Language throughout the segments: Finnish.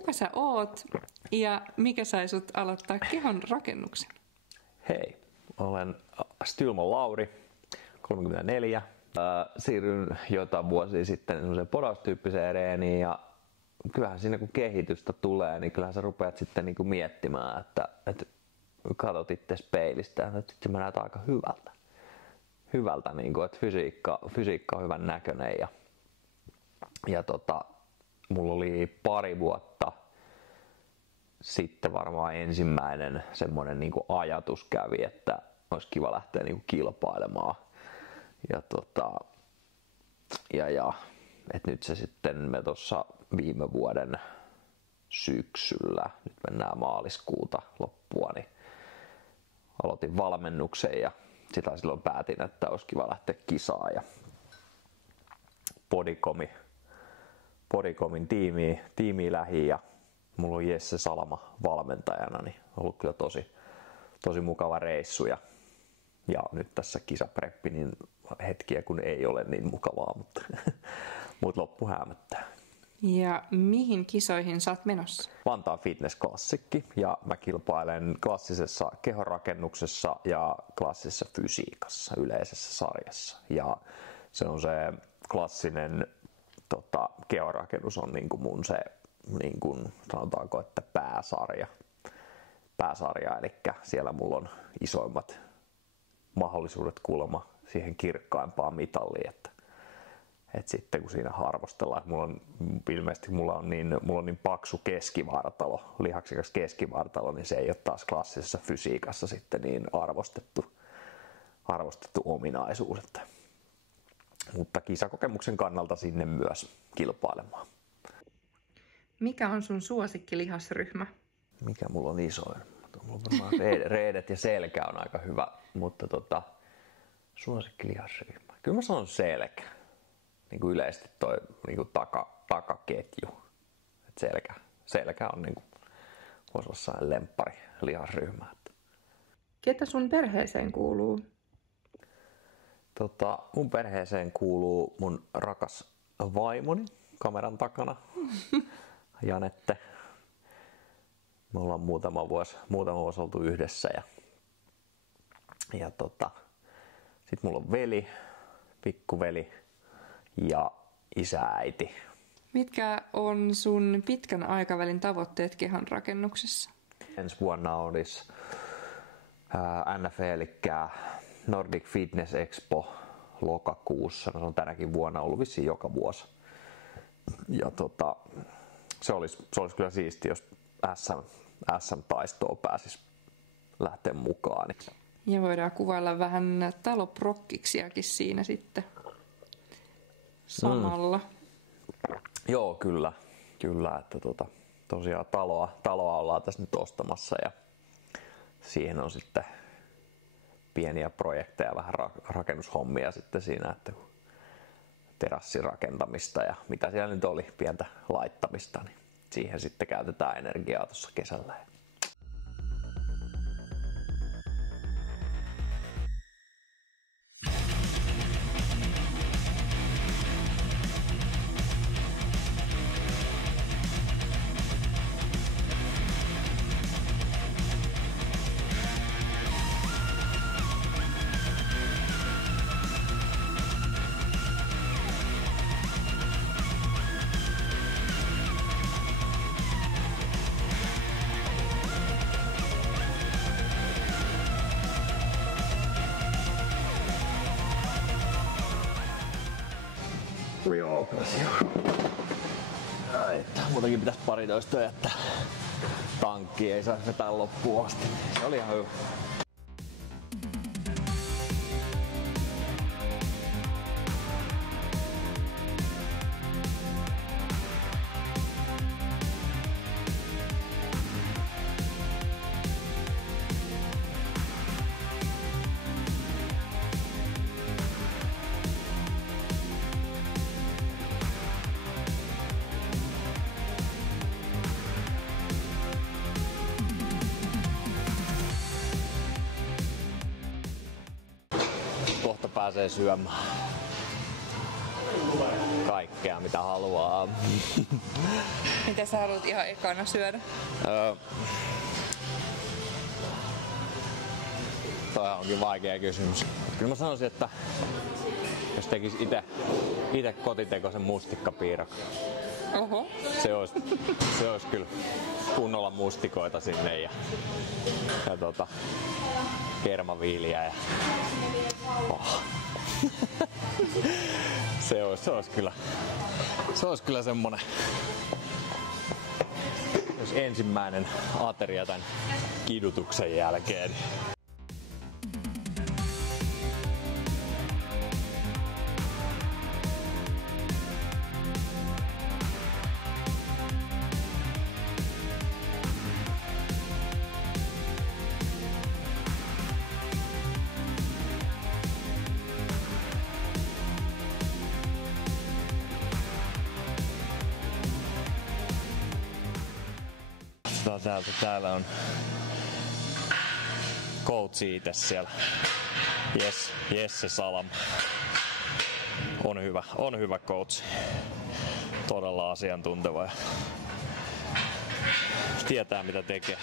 kuka sä oot ja mikä sai sut aloittaa kehon rakennuksen? Hei, olen Stylman Lauri, 34. Siirryin jotain vuosia sitten semmoiseen podaustyyppiseen reeniin ja kyllähän siinä kun kehitystä tulee, niin kyllähän sä rupeat sitten niinku miettimään, että katsot itse peilistä, että mä näytän aika hyvältä niinku, että fysiikka on hyvän näköinen ja mulla oli pari vuotta sitten varmaan ensimmäinen semmoinen niinku ajatus kävi, että olisi kiva lähteä niinku kilpailemaan ja että nyt se sitten me tuossa viime vuoden syksyllä, nyt mennään maaliskuuta loppua, niin aloitin valmennuksen ja sitä silloin päätin, että olisi kiva lähteä kisaan ja Bodycomin tiimiin lähi ja mulla on Jesse Salama valmentajana, niin on ollut kyllä tosi mukava reissu ja nyt tässä kisapreppi, niin hetkiä kun ei ole niin mukavaa, mutta loppu häämöttää. Ja mihin kisoihin sä oot menossa? Vantaan fitnessklassikki ja mä kilpailen klassisessa kehonrakennuksessa ja klassisessa fysiikassa yleisessä sarjassa. Ja se on se klassinen kehonrakennus on niin kuin mun se, niin kuin sanotaanko, että pääsarja, eli siellä mulla on isoimmat mahdollisuudet kuulemma siihen kirkkaimpaan mitalliin, että sitten kun siinä arvostellaan, että mulla on niin paksu keskivartalo, lihaksikas keskivartalo, niin se ei ole taas klassisessa fysiikassa sitten niin arvostettu ominaisuus. Mutta kisakokemuksen kannalta sinne myös kilpailemaan. Mikä on sun suosikkilihasryhmä? Mikä mulla on isoin? Mulla on varmaan reedet ja selkä on aika hyvä, mutta suosikkilihasryhmä. Kyllä mä sanon selkä. Niin kuin yleisesti toi niin kuin takaketju. Et selkä on niin kuin, voisi olla sellainen lemppari lihasryhmä. Ketä sun perheeseen kuuluu? Mun perheeseen kuuluu mun rakas vaimoni kameran takana, Janette. Me ollaan muutama vuosi oltu yhdessä ja sit mulla on veli, pikkuveli ja isä-äiti. Mitkä on sun pitkän aikavälin tavoitteet kehonrakennuksessa? Ensi vuonna olisi NFE eli Nordic Fitness Expo lokakuussa. No, se on tänäkin vuonna ollut vissiin joka vuosi. Ja se olisi kyllä siisti, jos SM-taistoon pääsisi lähteä mukaan. Ja voidaan kuvailla vähän taloprokkiksiakin siinä sitten samalla. Joo, kyllä, että tosiaan taloa ollaan tässä nyt ostamassa ja siihen on sitten pieniä projekteja, vähän rakennushommia sitten siinä, että terassin rakentamista ja mitä siellä nyt oli, pientä laittamista, niin siihen sitten käytetään energiaa tuossa kesällä. Muutenkin pitäisi pari toistoa jättää tankkiin, ei saisi vetää loppuun asti. Se oli ihan hyvä. Pääsee syömään. kaikkea mitä haluaa. Mitä sä haluat ihan ekana syödä? Toi onkin vaikea kysymys. Kyllä mä sanoisin, että jos tekis ite kotitekoisen mustikkapiirakon. Oho. Se olisi kyllä kunnolla mustikoita sinne ja kermaviiliä ja se olisi kyllä semmonen jos ensimmäinen ateria tän kidutuksen jälkeen. Täällä on coachi itse siellä. Jesse Salam. On hyvä coach. Todella asiantunteva ja tietää mitä tekee.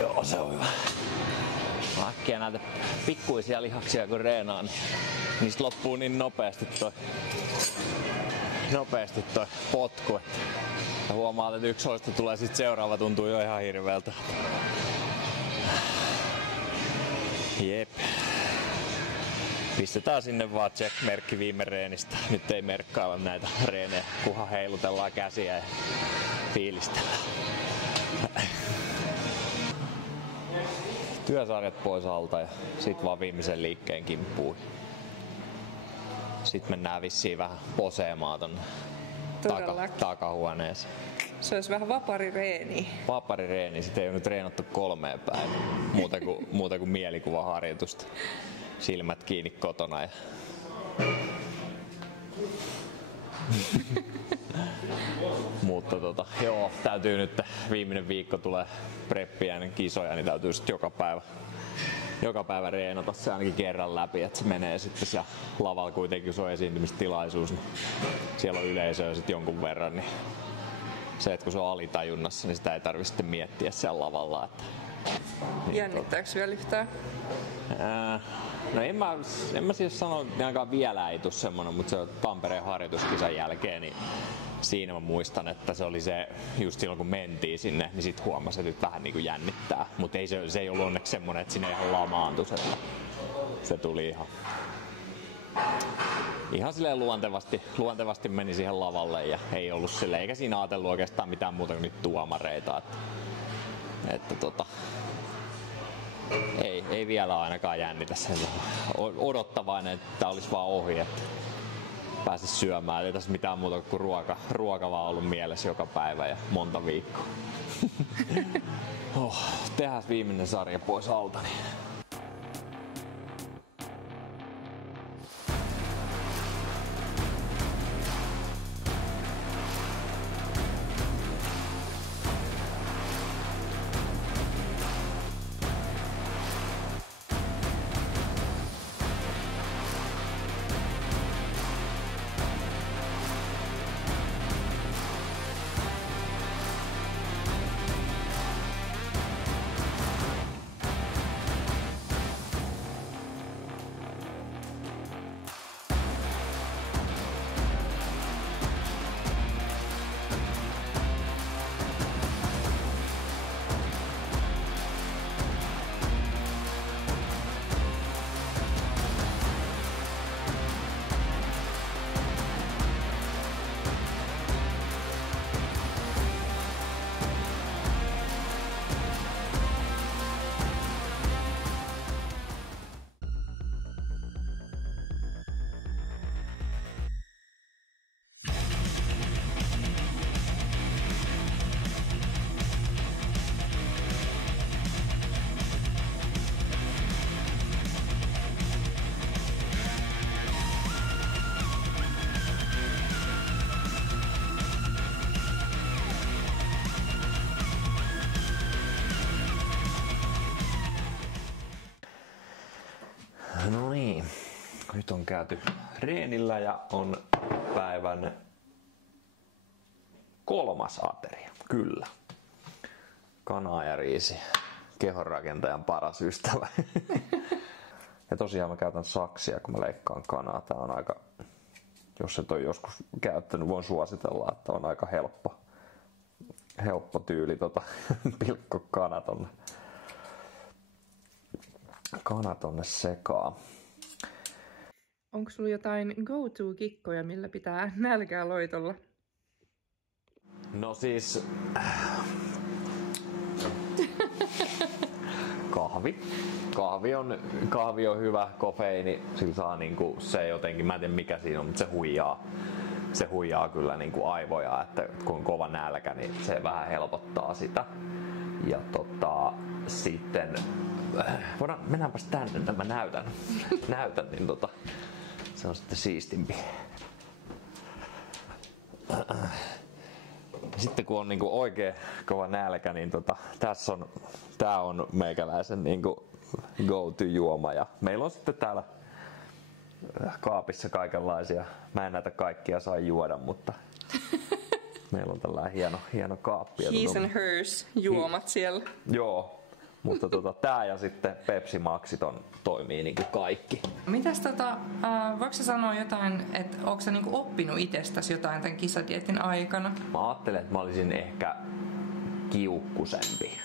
Joo, se on hyvä. Äkkiä näitä pikkuisia lihaksia kun reenaan, niin niistä loppuu niin nopeasti toi potku. Ja huomaat, että yksi hoista tulee sit seuraava, tuntuu jo ihan hirveältä. Jep. Pistetään sinne vaan check-merkki viime reenistä. Nyt ei merkkailla näitä reenejä, kunhan heilutellaan käsiä ja fiilistellään. Työsarjat pois alta ja sit vaan viimeisen liikkeen kimppuun. Sit mennään vissiin vähän poseemaan tonne takahuoneeseen. Se olisi vähän vaparireeni. Vaparireeni, sit ei ole nyt treenattu 3 päivää. Muuta kuin mielikuvaharjoitusta. Silmät kiinni kotona ja... Mutta joo, täytyy nyt viimeinen viikko tulee preppiä ennen kisoja, niin täytyy sitten joka päivä reenata se ainakin kerran läpi, että se menee sitten siellä lavalla kuitenkin, kun se on esiintymistilaisuus, niin siellä on yleisöä sitten jonkun verran, niin se, että kun se on alitajunnassa, niin sitä ei tarvitse sitten miettiä siellä lavalla. Että, niin jännittääkö vielä yhtään? No en mä siis sano, että ainakaan vielä ei tule semmonen, mutta se on Tampereen harjoituskisan jälkeen, niin siinä mä muistan, että se oli se, just silloin kun mentiin sinne, niin sit huomasin, että nyt vähän niinku jännittää. Mutta se ei ollut onneksi semmonen, että sinne ihan lamaantus, että se tuli ihan silleen luontevasti meni siihen lavalle ja ei ollut silleen, eikä siinä ajatellut oikeastaan mitään muuta kuin niitä tuomareita. Että ei vielä ainakaan jännitä sen odottavainen, että olisi vaan ohi, että pääsisi syömään. Ei tässä mitään muuta kuin ruoka vaan ollut mielessä joka päivä ja monta viikkoa. Tehdään viimeinen sarja pois alta. Niin. Nyt on käyty reenillä ja on päivän 3. ateria. Kyllä. Kanaa ja riisi. Kehonrakentajan paras ystävä. Ja tosiaan mä käytän saksia, kun mä leikkaan kanaa. Tää on aika, jos et ole joskus käyttänyt, voin suositella, että on aika helppo tyyli pilkko kana tonne sekaan. Onko sulla jotain go-to-kikkoja, millä pitää nälkää loitolla? No siis kahvi on hyvä, kofeiini, sillä saa niinku se jotenkin, mä en tiedä mikä siinä on, mutta se huijaa kyllä niinku aivoja, että kun on kova nälkä, niin se vähän helpottaa sitä. Ja sitten mennäänpäs tänne, että mä näytän niin se on sitten siistimpi. Sitten kun on niinku oikein kova nälkä, niin tää on meikäläisen niinku go-to-juoma. Ja meillä on sitten täällä kaapissa kaikenlaisia. Mä en näitä kaikkia saa juoda, mutta meillä on tällainen hieno kaappi. His and hers juomat siellä. Joo. Mutta tää ja sitten Pepsi Maxit toimii niinku kaikki. Mitäs voiko sä sanoa jotain, että ootko sä niinku oppinut itsestäsi jotain tämän kisadietin aikana? Mä ajattelen, että mä olisin ehkä kiukkusempi.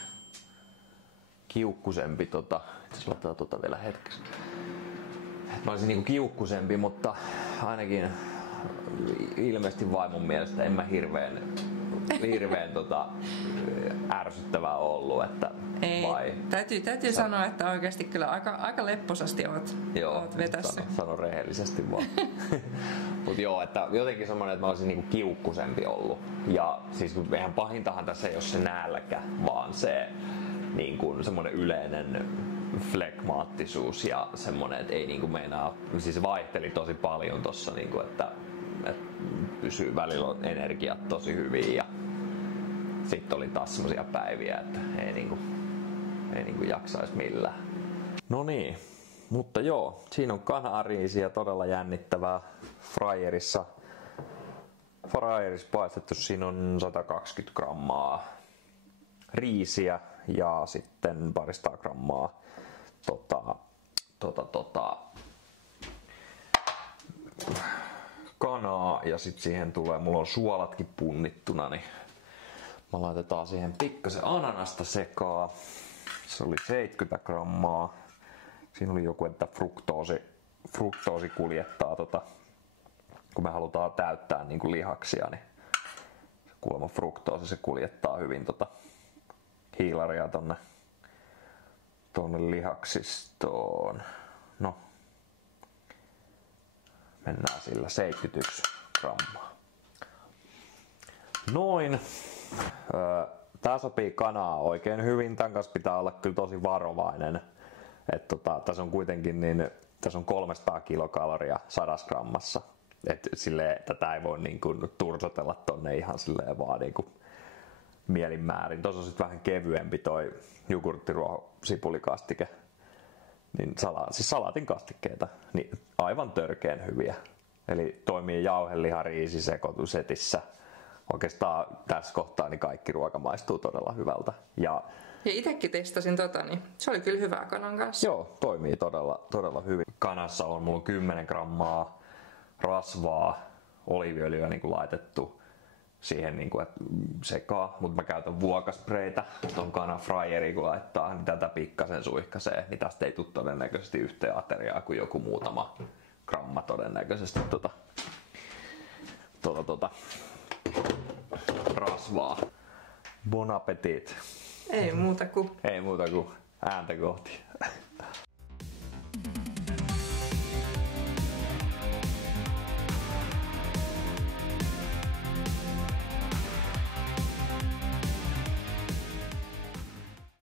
Laitetaan vielä hetkeksi. Mä olisin niinku kiukkusempi, mutta ainakin ilmeisesti vaimon mielestä en mä hirveän ärsyttävää ollut, että ei. Täytyy sanoa, että oikeasti kyllä aika lepposasti oot vetässä. Sano rehellisesti vaan. Mut joo, että jotenkin semmoinen, että mä olisin niinku kiukkusempi ollut. Ja siis eihän pahintahan tässä ei ole se nälkä, vaan se niinku semmoinen yleinen flegmaattisuus ja semmoinen, että ei niinku meinaa, siis vaihteli tosi paljon tossa niinku, että pysyy välillä on energiat tosi hyvin ja sitten oli taas semmosia päiviä, että ei niinku jaksais millään. No niin, mutta joo, siinä on kanariisiä todella jännittävää fryerissa paistettu. Siinä on 120 grammaa riisiä ja sitten 200 grammaa kanaa ja sitten siihen tulee, mulla on suolatkin punnittuna, niin mä laitetaan siihen pikkasen ananasta sekaan. Se oli 70 grammaa. Siinä oli joku, että fruktoosi kuljettaa kun me halutaan täyttää niin kuin lihaksia, niin kuulemma fruktoosi se kuljettaa hyvin hiilaria tonne lihaksistoon. No, mennään sillä 71 grammaa. Noin. Tää sopii kanaa oikein hyvin. Tän kanssa pitää olla kyllä tosi varovainen. Tässä on kuitenkin tässä on 300 kilokaloria 100 grammassa. Tätä ei voi niin kuin tursotella tonne ihan silleen vaan niin kuin mielinmäärin. Tuossa on sitten vähän kevyempi toi jogurttiruohosipulikastike. Niin siis salaatin kastikkeita, niin aivan törkeen hyviä. Eli toimii jauheliha-riisisekoitusetissä. Oikeastaan tässä kohtaa niin kaikki ruoka maistuu todella hyvältä. Ja itsekin testasin niin se oli kyllä hyvää kanan kanssa. Joo, toimii todella hyvin. Kanassa on mulla 10 grammaa rasvaa, oliiviöljyä niin kuin laitettu siihen niin kuin, sekaan, mutta mä käytän vuokaspreitä ton kanan fryeriin kun laittaa, niin tätä pikkasen suihkasee, niin tästä ei tule todennäköisesti yhteen ateriaa kuin joku muutama gramma todennäköisesti rasvaa. Bon appetit. Ei muuta kuin ääntä kohti.